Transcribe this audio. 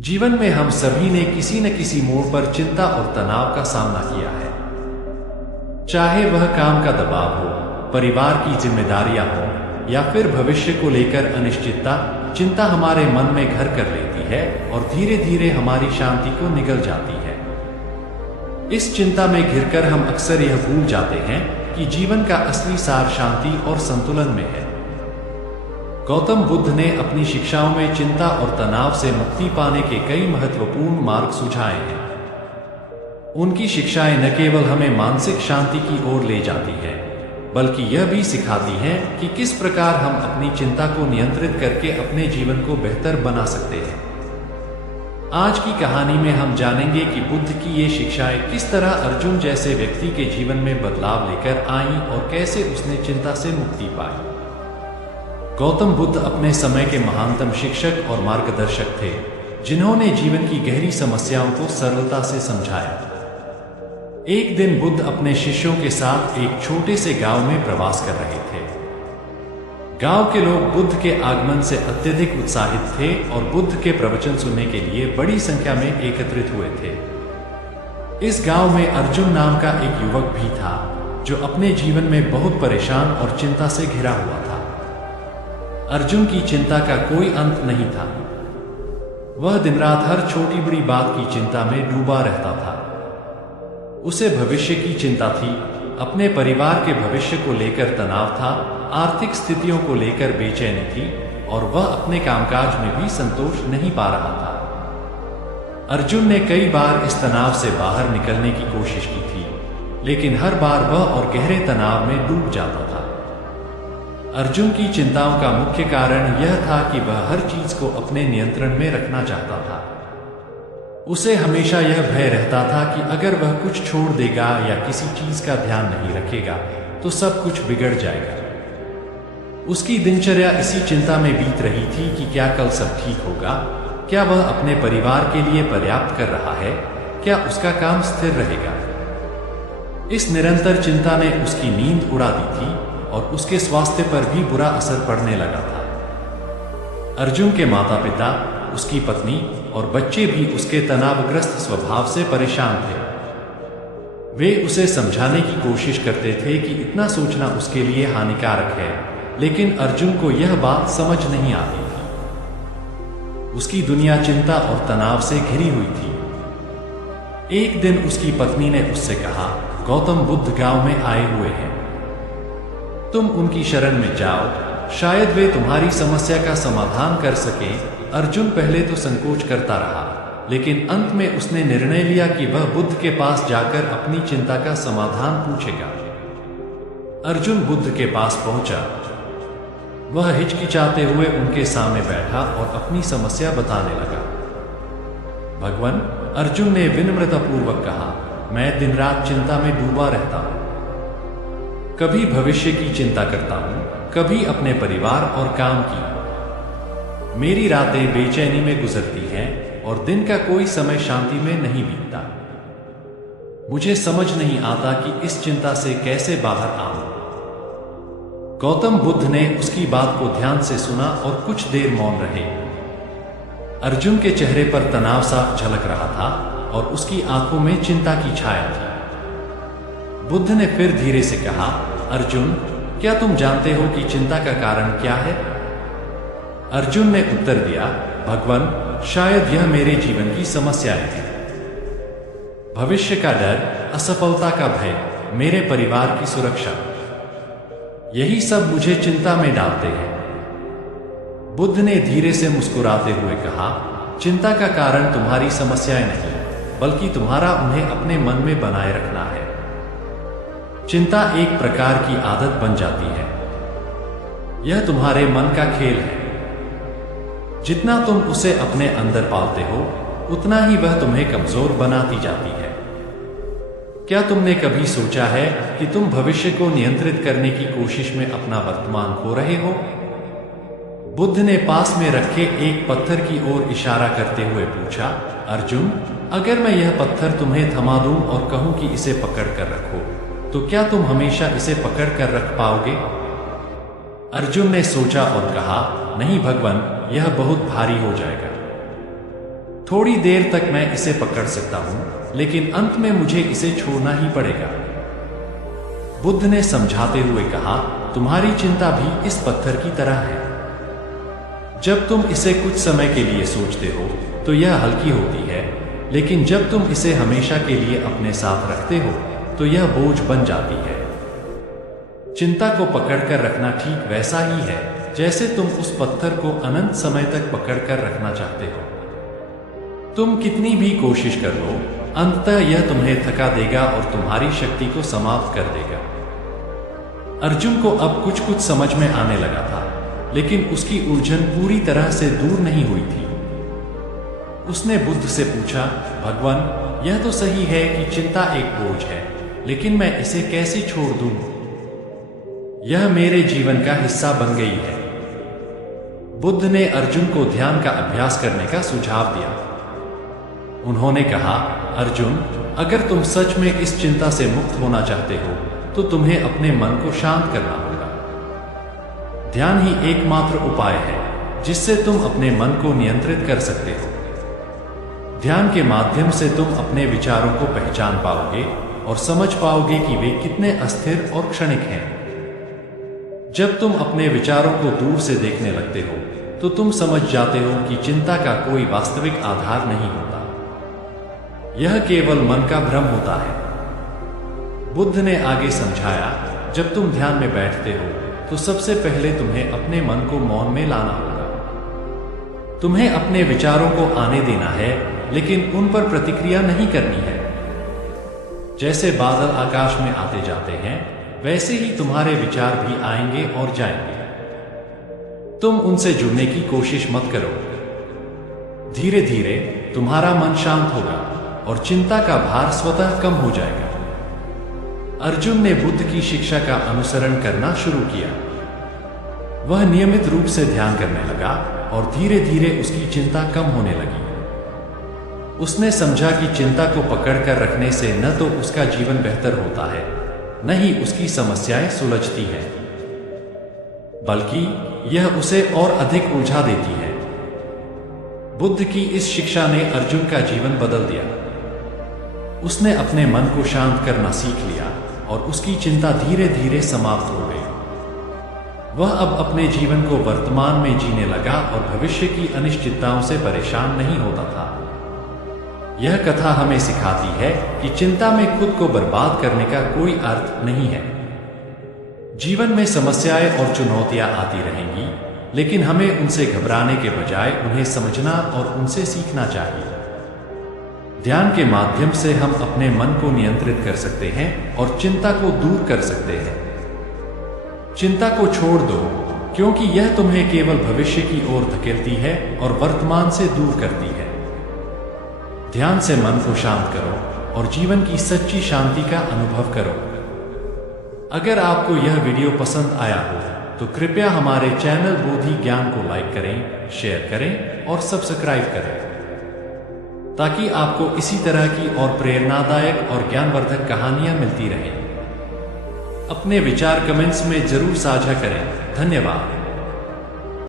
जीवन में हम सभी ने किसी न किसी मोड़ पर चिंता और तनाव का सामना किया है। चाहे वह काम का दबाव हो, परिवार की जिम्मेदारियां हो या फिर भविष्य को लेकर अनिश्चितता, चिंता हमारे मन में घर कर लेती है और धीरे धीरे हमारी शांति को निगल जाती है। इस चिंता में घिरकर हम अक्सर यह भूल जाते हैं कि जीवन का असली सार शांति और संतुलन में है। गौतम बुद्ध ने अपनी शिक्षाओं में चिंता और तनाव से मुक्ति पाने के कई महत्वपूर्ण मार्ग सुझाए हैं। उनकी शिक्षाएं न केवल हमें मानसिक शांति की ओर ले जाती हैं, बल्कि यह भी सिखाती हैं कि किस प्रकार हम अपनी चिंता को नियंत्रित करके अपने जीवन को बेहतर बना सकते हैं। आज की कहानी में हम जानेंगे कि बुद्ध की ये शिक्षाएं किस तरह अर्जुन जैसे व्यक्ति के जीवन में बदलाव लेकर आईं और कैसे उसने चिंता से मुक्ति पाई। गौतम बुद्ध अपने समय के महानतम शिक्षक और मार्गदर्शक थे, जिन्होंने जीवन की गहरी समस्याओं को सरलता से समझाया। एक दिन बुद्ध अपने शिष्यों के साथ एक छोटे से गांव में प्रवास कर रहे थे। गांव के लोग बुद्ध के आगमन से अत्यधिक उत्साहित थे और बुद्ध के प्रवचन सुनने के लिए बड़ी संख्या में एकत्रित हुए थे। इस गांव में अर्जुन नाम का एक युवक भी था, जो अपने जीवन में बहुत परेशान और चिंता से घिरा हुआ था। अर्जुन की चिंता का कोई अंत नहीं था। वह दिन रात हर छोटी बड़ी बात की चिंता में डूबा रहता था। उसे भविष्य की चिंता थी, अपने परिवार के भविष्य को लेकर तनाव था, आर्थिक स्थितियों को लेकर बेचैनी थी और वह अपने कामकाज में भी संतोष नहीं पा रहा था। अर्जुन ने कई बार इस तनाव से बाहर निकलने की कोशिश की थी, लेकिन हर बार वह और गहरे तनाव में डूब जाता था। अर्जुन की चिंताओं का मुख्य कारण यह था कि वह हर चीज को अपने नियंत्रण में रखना चाहता था। उसे हमेशा यह भय रहता था कि अगर वह कुछ छोड़ देगा या किसी चीज का ध्यान नहीं रखेगा तो सब कुछ बिगड़ जाएगा। उसकी दिनचर्या इसी चिंता में बीत रही थी कि क्या कल सब ठीक होगा, क्या वह अपने परिवार के लिए पर्याप्त कर रहा है, क्या उसका काम स्थिर रहेगा। इस निरंतर चिंता ने उसकी नींद उड़ा दी थी और उसके स्वास्थ्य पर भी बुरा असर पड़ने लगा था। अर्जुन के माता पिता, उसकी पत्नी और बच्चे भी उसके तनावग्रस्त स्वभाव से परेशान थे। वे उसे समझाने की कोशिश करते थे कि इतना सोचना उसके लिए हानिकारक है, लेकिन अर्जुन को यह बात समझ नहीं आती थी। उसकी दुनिया चिंता और तनाव से घिरी हुई थी। एक दिन उसकी पत्नी ने उससे कहा, गौतम बुद्ध गांव में आए हुए हैं, तुम उनकी शरण में जाओ, शायद वे तुम्हारी समस्या का समाधान कर सकें। अर्जुन पहले तो संकोच करता रहा, लेकिन अंत में उसने निर्णय लिया कि वह बुद्ध के पास जाकर अपनी चिंता का समाधान पूछेगा। अर्जुन बुद्ध के पास पहुंचा। वह हिचकिचाते हुए उनके सामने बैठा और अपनी समस्या बताने लगा। भगवान, अर्जुन ने विनम्रतापूर्वक कहा, मैं दिन रात चिंता में डूबा रहता हूं। कभी भविष्य की चिंता करता हूं, कभी अपने परिवार और काम की। मेरी रातें बेचैनी में गुजरती हैं और दिन का कोई समय शांति में नहीं बीतता। मुझे समझ नहीं आता कि इस चिंता से कैसे बाहर आऊं। गौतम बुद्ध ने उसकी बात को ध्यान से सुना और कुछ देर मौन रहे। अर्जुन के चेहरे पर तनाव साफ झलक रहा था और उसकी आंखों में चिंता की छाया थी। बुद्ध ने फिर धीरे से कहा, अर्जुन, क्या तुम जानते हो कि चिंता का कारण क्या है? अर्जुन ने उत्तर दिया, भगवान, शायद यह मेरे जीवन की समस्याएं हैं। भविष्य का डर, असफलता का भय, मेरे परिवार की सुरक्षा, यही सब मुझे चिंता में डालते हैं। बुद्ध ने धीरे से मुस्कुराते हुए कहा, चिंता का कारण तुम्हारी समस्याएं नहीं, बल्कि तुम्हारा उन्हें अपने मन में बनाए रखना है। चिंता एक प्रकार की आदत बन जाती है। यह तुम्हारे मन का खेल है। जितना तुम उसे अपने अंदर पालते हो, उतना ही वह तुम्हें कमजोर बनाती जाती है। क्या तुमने कभी सोचा है कि तुम भविष्य को नियंत्रित करने की कोशिश में अपना वर्तमान खो रहे हो? बुद्ध ने पास में रखे एक पत्थर की ओर इशारा करते हुए पूछा, अर्जुन, अगर मैं यह पत्थर तुम्हें थमा दूं और कहूं कि इसे पकड़ कर रखो, तो क्या तुम हमेशा इसे पकड़ कर रख पाओगे? अर्जुन ने सोचा और कहा, नहीं भगवान, यह बहुत भारी हो जाएगा। थोड़ी देर तक मैं इसे पकड़ सकता हूं, लेकिन अंत में मुझे इसे छोड़ना ही पड़ेगा। बुद्ध ने समझाते हुए कहा, तुम्हारी चिंता भी इस पत्थर की तरह है। जब तुम इसे कुछ समय के लिए सोचते हो तो यह हल्की होती है, लेकिन जब तुम इसे हमेशा के लिए अपने साथ रखते हो तो यह बोझ बन जाती है। चिंता को पकड़कर रखना ठीक वैसा ही है जैसे तुम उस पत्थर को अनंत समय तक पकड़कर रखना चाहते हो। तुम कितनी भी कोशिश कर लो, अंततः यह तुम्हें थका देगा और तुम्हारी शक्ति को समाप्त कर देगा। अर्जुन को अब कुछ कुछ समझ में आने लगा था, लेकिन उसकी उलझन पूरी तरह से दूर नहीं हुई थी। उसने बुद्ध से पूछा, भगवान, यह तो सही है कि चिंता एक बोझ है, लेकिन मैं इसे कैसे छोड़ दूं? यह मेरे जीवन का हिस्सा बन गई है। बुद्ध ने अर्जुन को ध्यान का अभ्यास करने का सुझाव दिया। उन्होंने कहा, अर्जुन, अगर तुम सच में इस चिंता से मुक्त होना चाहते हो तो तुम्हें अपने मन को शांत करना होगा। ध्यान ही एकमात्र उपाय है जिससे तुम अपने मन को नियंत्रित कर सकते हो। ध्यान के माध्यम से तुम अपने विचारों को पहचान पाओगे और समझ पाओगे कि वे कितने अस्थिर और क्षणिक हैं। जब तुम अपने विचारों को दूर से देखने लगते हो तो तुम समझ जाते हो कि चिंता का कोई वास्तविक आधार नहीं होता। यह केवल मन का भ्रम होता है। बुद्ध ने आगे समझाया, जब तुम ध्यान में बैठते हो तो सबसे पहले तुम्हें अपने मन को मौन में लाना होगा। तुम्हें अपने विचारों को आने देना है, लेकिन उन पर प्रतिक्रिया नहीं करनी है। जैसे बादल आकाश में आते जाते हैं, वैसे ही तुम्हारे विचार भी आएंगे और जाएंगे। तुम उनसे जुड़ने की कोशिश मत करो। धीरे धीरे तुम्हारा मन शांत होगा और चिंता का भार स्वतः कम हो जाएगा। अर्जुन ने बुद्ध की शिक्षा का अनुसरण करना शुरू किया। वह नियमित रूप से ध्यान करने लगा और धीरे धीरे उसकी चिंता कम होने लगी। उसने समझा कि चिंता को पकड़कर रखने से न तो उसका जीवन बेहतर होता है, न ही उसकी समस्याएं सुलझती हैं, बल्कि यह उसे और अधिक उलझा देती है। बुद्ध की इस शिक्षा ने अर्जुन का जीवन बदल दिया। उसने अपने मन को शांत करना सीख लिया और उसकी चिंता धीरे धीरे समाप्त हो गई। वह अब अपने जीवन को वर्तमान में जीने लगा और भविष्य की अनिश्चितताओं से परेशान नहीं होता था। यह कथा हमें सिखाती है कि चिंता में खुद को बर्बाद करने का कोई अर्थ नहीं है। जीवन में समस्याएं और चुनौतियां आती रहेंगी, लेकिन हमें उनसे घबराने के बजाय उन्हें समझना और उनसे सीखना चाहिए। ध्यान के माध्यम से हम अपने मन को नियंत्रित कर सकते हैं और चिंता को दूर कर सकते हैं। चिंता को छोड़ दो, क्योंकि यह तुम्हें केवल भविष्य की ओर धकेलती है और वर्तमान से दूर करती है। ध्यान से मन को शांत करो और जीवन की सच्ची शांति का अनुभव करो। अगर आपको यह वीडियो पसंद आया हो तो कृपया हमारे चैनल बोधि ज्ञान को लाइक करें, शेयर करें और सब्सक्राइब करें, ताकि आपको इसी तरह की और प्रेरणादायक और ज्ञानवर्धक कहानियां मिलती रहें। अपने विचार कमेंट्स में जरूर साझा करें। धन्यवाद।